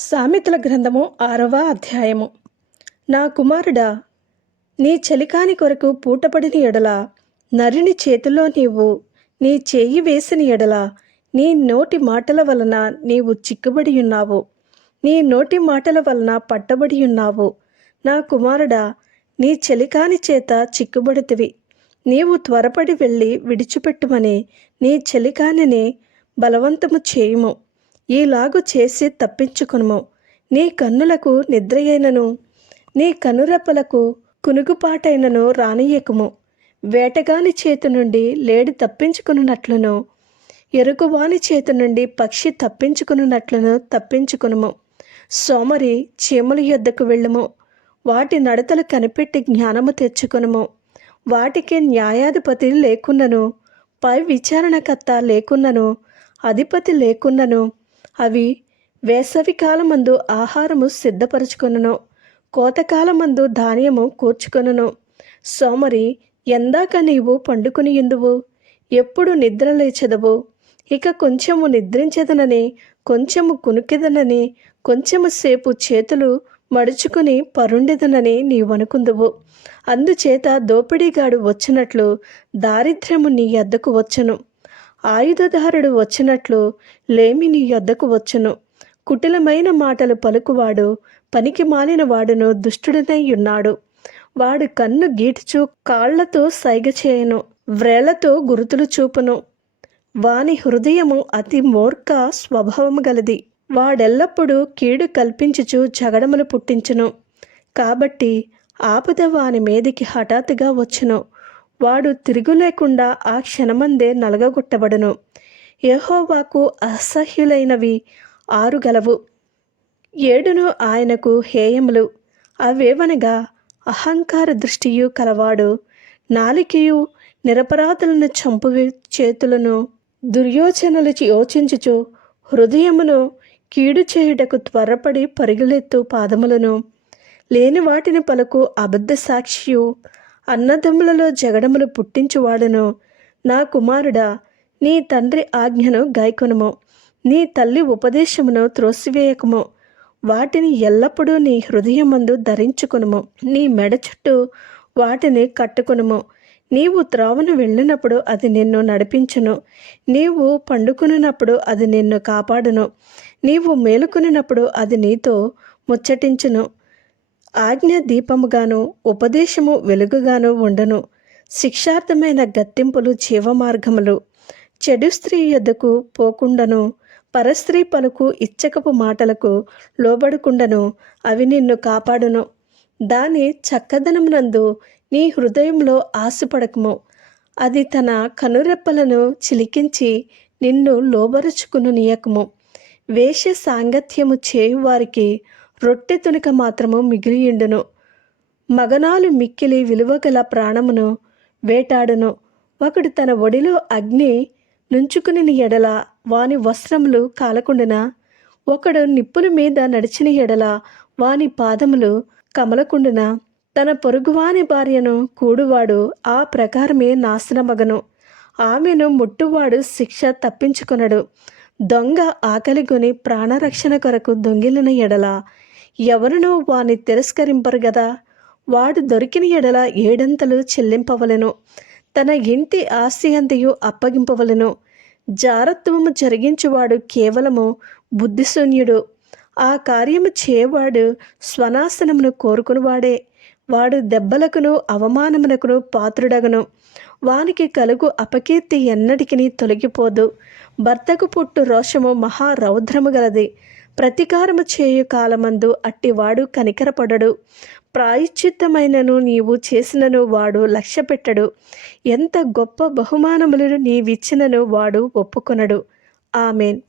సామెతల గ్రంథము ఆరవ అధ్యాయము. నా కుమారుడా నీ చలికాని కొరకు పూటపడిన ఎడల నరుని చేతిలో నీవు నీ చేయి వేసిన ఎడల నీ నోటి మాటల వలన నీవు చిక్కుబడి ఉన్నావు. నీ నోటి మాటల వలన పట్టబడి ఉన్నావు. నా కుమారుడా నీ చలికాని చేత చిక్కుబడితివి. నీవు త్వరపడి వెళ్ళి విడిచిపెట్టుమని నీ చలికానిని బలవంతము చేయుము. ఈలాగు చేసి తప్పించుకునుము. నీ కన్నులకు నిద్రయైనను నీ కనురెప్పలకు కునుగుపాటైనను రానియకుము వేటగాని చేతి నుండి లేడి తప్పించుకున్నట్లును ఎరుకువాని చేతి నుండి పక్షి తప్పించుకున్నట్లును తప్పించుకునుము. సోమరి చీమల యొద్దకు వెళ్ళము. వాటి నడతలు కనిపెట్టి జ్ఞానము తెచ్చుకునుము. వాటికి న్యాయాధిపతి లేకున్నను పై విచారణకర్త లేకున్నను అధిపతి లేకున్నను అవి వేసవికాలమందు ఆహారము సిద్ధపరచుకొనును కోతకాలమందు ధాన్యము కూర్చుకొనును. సోమరి ఎందాక నీవు పండుకుని ఎందువు? ఎప్పుడు నిద్ర లేచెదవు? ఇక కొంచెము నిద్రించదనని కొంచెము కునుకెదనని కొంచెము సేపు చేతులు మడుచుకుని పరుండెదనని నీవనుకుందువు. అందుచేత దోపిడీగాడు వచ్చినట్లు దారిద్ర్యము నీ ఎద్దకు వచ్చును. ఆయుధధారుడు వచ్చినట్లు లేమి నీ యొద్దకు వచ్చును. కుటిలమైన మాటలు పలుకువాడు పనికి మాలిన వాడును దుష్టుడినై ఉన్నాడు. వాడు కన్ను గీటుచూ కాళ్ళతో సైగ చేయను వ్రేళ్ళతో గురుతులు చూపును. వాని హృదయము అతి మూర్ఖ స్వభావము గలది. వాడెల్లప్పుడూ కీడు కల్పించుచు జగడములు పుట్టించును. కాబట్టి ఆపద వాని మీదికి హఠాత్తుగా వచ్చును. వాడు తిరుగు లేకుండా ఆ క్షణమందే నలగగొట్టబడును. యహోవాకు అసహ్యులైనవి ఆరు గలవు ఏడును ఆయనకు హేయములు. అవేవనగా అహంకార దృష్టియు కలవాడు. నాలికయు నిరపరాధులను చంపు చేతులను దుర్యోచనలు యోచించుచు హృదయమును కీడు చేయుటకు త్వరపడి పరుగులెత్తు పాదములను. లేని వాటిని పలుకు అబద్ధ సాక్షియు అన్నదమ్ములలో జగడములు పుట్టించువాడను. నా కుమారుడా నీ తండ్రి ఆజ్ఞను గాయకొనుము. నీ తల్లి ఉపదేశమును త్రోసివేయకము. వాటిని ఎల్లప్పుడూ నీ హృదయమందు ధరించుకునుము. నీ మెడ చుట్టూ వాటిని కట్టుకునుము. నీవు త్రోవను వెళ్ళినప్పుడు అది నిన్ను నడిపించును. నీవు పండుకున్నప్పుడు అది నిన్ను కాపాడును. నీవు మేలుకున్నప్పుడు అది నీతో ముచ్చటించును. ఆజ్ఞ దీపముగాను ఉపదేశము వెలుగుగాను ఉండను. శిక్షార్థమైన గత్తింపులు జీవమార్గములు. చెడు స్త్రీ యొద్దకు పోకుండాను. పరస్త్రీ పలుకు ఇచ్చకపు మాటలకు లోబడకుండాను. అవి నిన్ను కాపాడును. దాని చక్కదనమునందు నీ హృదయంలో ఆశపడకము. అది తన కనురెప్పలను చిలికించి నిన్ను లోబరుచుకును నీయకము. వేష సాంగత్యము చేయువారికి రొట్టె తునక మాత్రము మిగిలియుండును. మగనాలు మిక్కిలి విలువగల ప్రాణమును వేటాడును. ఒకడు తన ఒడిలో అగ్ని నుంచుకుని ఎడల వాని వస్త్రములు కాలకుండున? ఒకడు నిప్పుల మీద నడిచిన ఎడల వాని పాదములు కమలకుండున? తన పొరుగువాని భార్యను కూడువాడు ఆ ప్రకారమే నాశనమగను. ఆమెను ముట్టువాడు శిక్ష తప్పించుకొనడు. దొంగ ఆకలిగొని ప్రాణరక్షణ కొరకు దొంగిలిన ఎడల ఎవరునూ వాని తిరస్కరింపరు గదా? వాడు దొరికిన ఎడల ఏడంతలు చెల్లింపవలెను. తన ఇంటి ఆస్తి అంతయు అప్పగింపవలెను. జారత్వము జరిగించువాడు కేవలము బుద్ధిశూన్యుడు. ఆ కార్యము చేయవాడు స్వనాశనమును కోరుకునివాడే. వాడు దెబ్బలకును అవమానమునకును పాత్రుడగను. వానికి కలుగు అపకీర్తి ఎన్నటికి తొలగిపోదు. భర్తకు పుట్టు రోషము మహారౌద్రము గలది. ప్రతీకారము చేయు కాలమందు అట్టివాడు కనికరపడడు. ప్రాయశ్చిత్తమైనను నీవు చేసినను వాడు లక్ష్యపెట్టడు. ఎంత గొప్ప బహుమానములను నీవిచ్చినను వాడు ఒప్పుకొనడు. ఆమెన్.